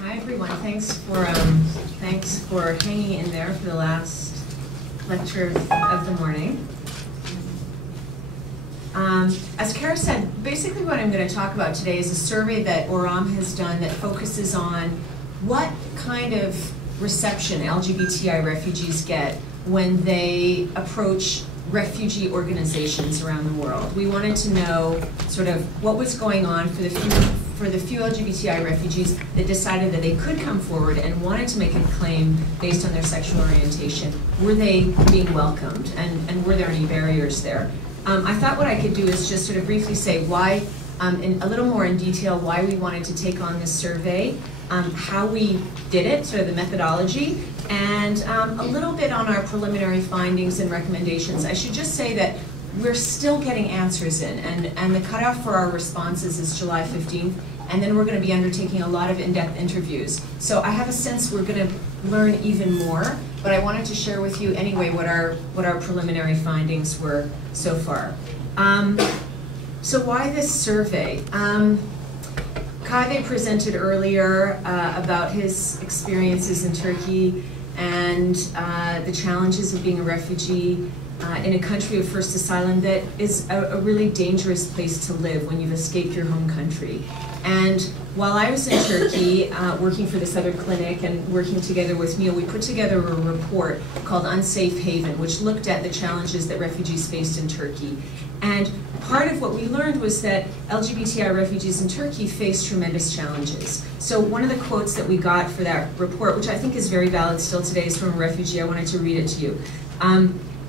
Hi everyone. Thanks for hanging in there for the last lecture of the morning. As Kara said, basically what I'm going to talk about today is a survey that ORAM has done that focuses on what kind of reception LGBTI refugees get when they approach refugee organizations around the world. We wanted to know sort of what was going on for the few LGBTI refugees that decided that they could come forward and wanted to make a claim based on their sexual orientation. Were they being welcomed, and were there any barriers there? I thought what I could do is just sort of briefly say why, in a little more in detail, why we wanted to take on this survey, how we did it, sort of the methodology, and a little bit on our preliminary findings and recommendations. I should just say that we're still getting answers in, and the cutoff for our responses is July 15th, and then we're going to be undertaking a lot of in-depth interviews. So I have a sense we're going to learn even more, but I wanted to share with you anyway what our preliminary findings were so far. So why this survey? Kave presented earlier about his experiences in Turkey and the challenges of being a refugee in a country of first asylum that is a really dangerous place to live when you've escaped your home country. And while I was in Turkey working for this other clinic and working together with Neil, we put together a report called Unsafe Haven, which looked at the challenges that refugees faced in Turkey. And part of what we learned was that LGBTI refugees in Turkey face tremendous challenges. So one of the quotes that we got for that report, which I think is very valid still today, is from a refugee. I wanted to read it to you.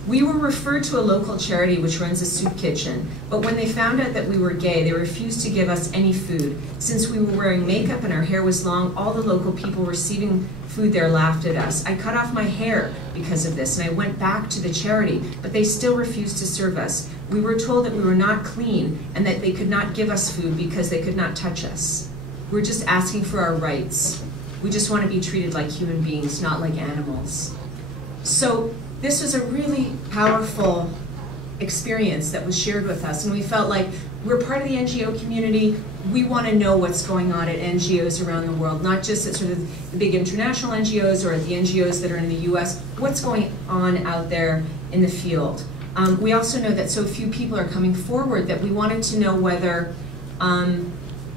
We were referred to a local charity which runs a soup kitchen, but when they found out that we were gay, they refused to give us any food. Since we were wearing makeup and our hair was long, all the local people receiving food there laughed at us. I cut off my hair because of this, and I went back to the charity, but they still refused to serve us. We were told that we were not clean and that they could not give us food because they could not touch us. We're just asking for our rights. We just want to be treated like human beings, not like animals. So this was a really powerful experience that was shared with us, and we felt like we're part of the NGO community. We want to know what's going on at NGOs around the world, not just at sort of the big international NGOs or at the NGOs that are in the US, what's going on out there in the field. We also know that so few people are coming forward that we wanted to know whether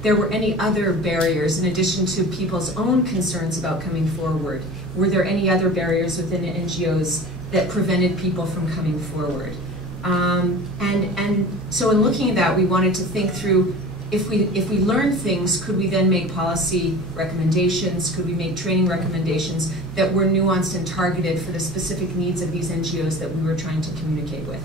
there were any other barriers in addition to people's own concerns about coming forward. Were there any other barriers within the NGOs that prevented people from coming forward? And so in looking at that, we wanted to think through, if we learn things, could we then make policy recommendations? Could we make training recommendations that were nuanced and targeted for the specific needs of these NGOs that we were trying to communicate with?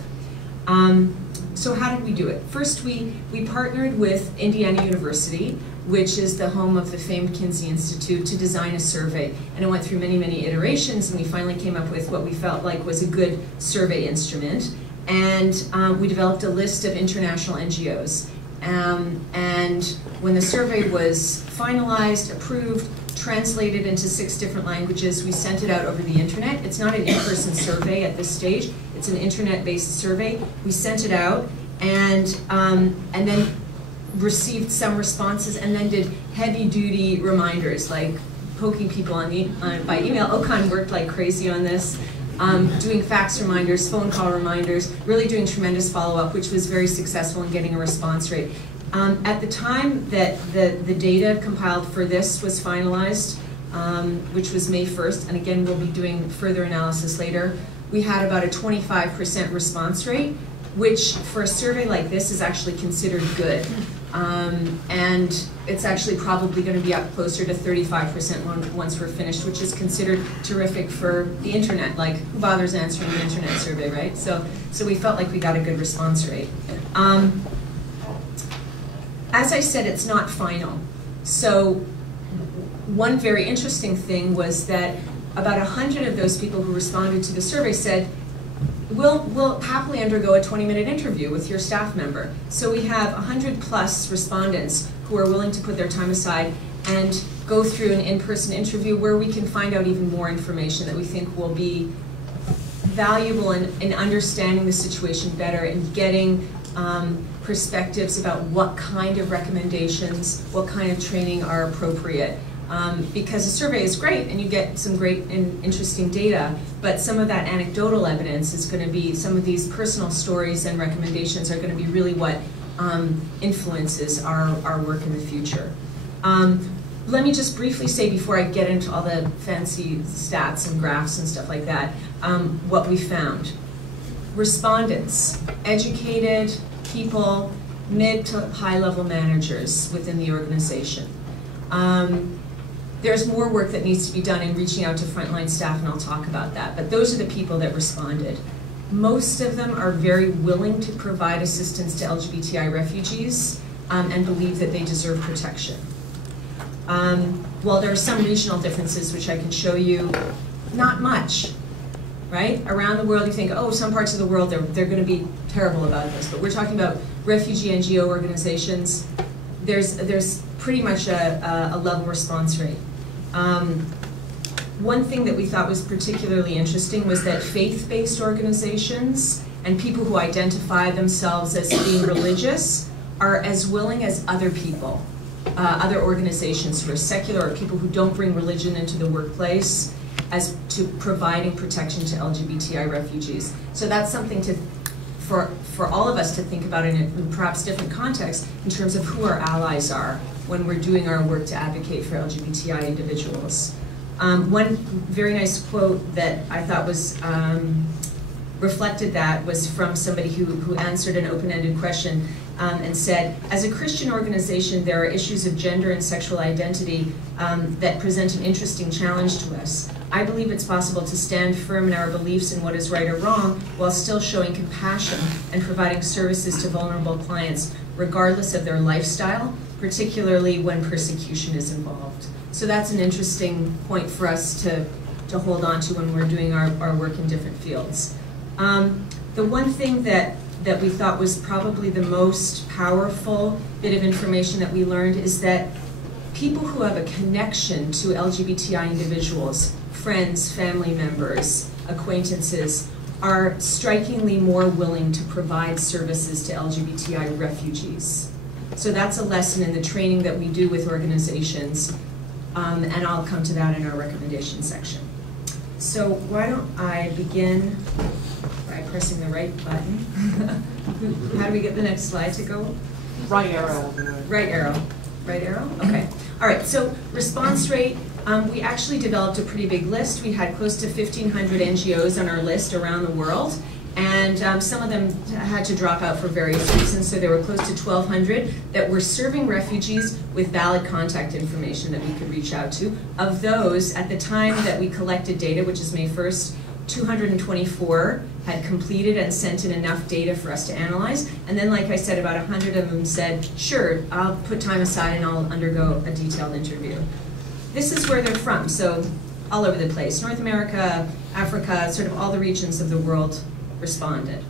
So how did we do it? First, we partnered with Indiana University, which is the home of the famed Kinsey Institute, to design a survey. And it went through many, many iterations, and we finally came up with what we felt like was a good survey instrument. And we developed a list of international NGOs. And when the survey was finalized, approved, translated into 6 different languages, we sent it out over the internet. It's not an in-person survey at this stage. It's an internet-based survey. We sent it out and then received some responses, and then did heavy-duty reminders, like poking people by email. Okan worked like crazy on this, doing fax reminders, phone call reminders, really doing tremendous follow-up, which was very successful in getting a response rate. At the time that the data compiled for this was finalized, which was May 1st, and again we'll be doing further analysis later, we had about a 25% response rate, which for a survey like this is actually considered good. And it's actually probably going to be up closer to 35% once we're finished, which is considered terrific for the internet. Like, who bothers answering the internet survey, right? So we felt like we got a good response rate. As I said, it's not final. So one very interesting thing was that about 100 of those people who responded to the survey said, we'll happily undergo a 20-minute interview with your staff member. So we have 100+ respondents who are willing to put their time aside and go through an in-person interview where we can find out even more information that we think will be valuable in understanding the situation better and getting perspectives about what kind of recommendations, what kind of training are appropriate. Because a survey is great and you get some great and interesting data, but some of that anecdotal evidence is going to be, some of these personal stories and recommendations are going to be really what influences our work in the future. Let me just briefly say, before I get into all the fancy stats and graphs and stuff like that, what we found. Respondents, educated people, mid to high level managers within the organization. There's more work that needs to be done in reaching out to frontline staff, and I'll talk about that, but those are the people that responded. Most of them are very willing to provide assistance to LGBTI refugees and believe that they deserve protection. While there are some regional differences, which I can show you, not much, right? Around the world you think, oh, some parts of the world they're going to be terrible about this, but we're talking about refugee NGO organizations. There's pretty much a level response rate. One thing that we thought was particularly interesting was that faith-based organizations and people who identify themselves as being religious are as willing as other people, other organizations who are secular or people who don't bring religion into the workplace, as to providing protection to LGBTI refugees. So that's something for all of us to think about in perhaps different contexts in terms of who our allies are when we're doing our work to advocate for LGBTI individuals. One very nice quote that I thought was reflected that was from somebody who answered an open-ended question and said, as a Christian organization, there are issues of gender and sexual identity that present an interesting challenge to us. I believe it's possible to stand firm in our beliefs in what is right or wrong while still showing compassion and providing services to vulnerable clients, regardless of their lifestyle, particularly when persecution is involved. So that's an interesting point for us to hold on to when we're doing our work in different fields. The one thing that we thought was probably the most powerful bit of information that we learned is that people who have a connection to LGBTI individuals, friends, family members, acquaintances, are strikingly more willing to provide services to LGBTI refugees. So that's a lesson in the training that we do with organizations, and I'll come to that in our recommendation section. So why don't I begin by pressing the right button. How do we get the next slide to go? Right arrow. Right arrow. Right arrow? Okay. All right, so response rate, we actually developed a pretty big list. We had close to 1,500 NGOs on our list around the world, and some of them had to drop out for various reasons, so there were close to 1,200 that were serving refugees with valid contact information that we could reach out to. Of those, at the time that we collected data, which is May 1st, 224 had completed and sent in enough data for us to analyze. And then, like I said, about 100 of them said, sure, I'll put time aside and I'll undergo a detailed interview. This is where they're from, so all over the place. North America, Africa, sort of all the regions of the world responded.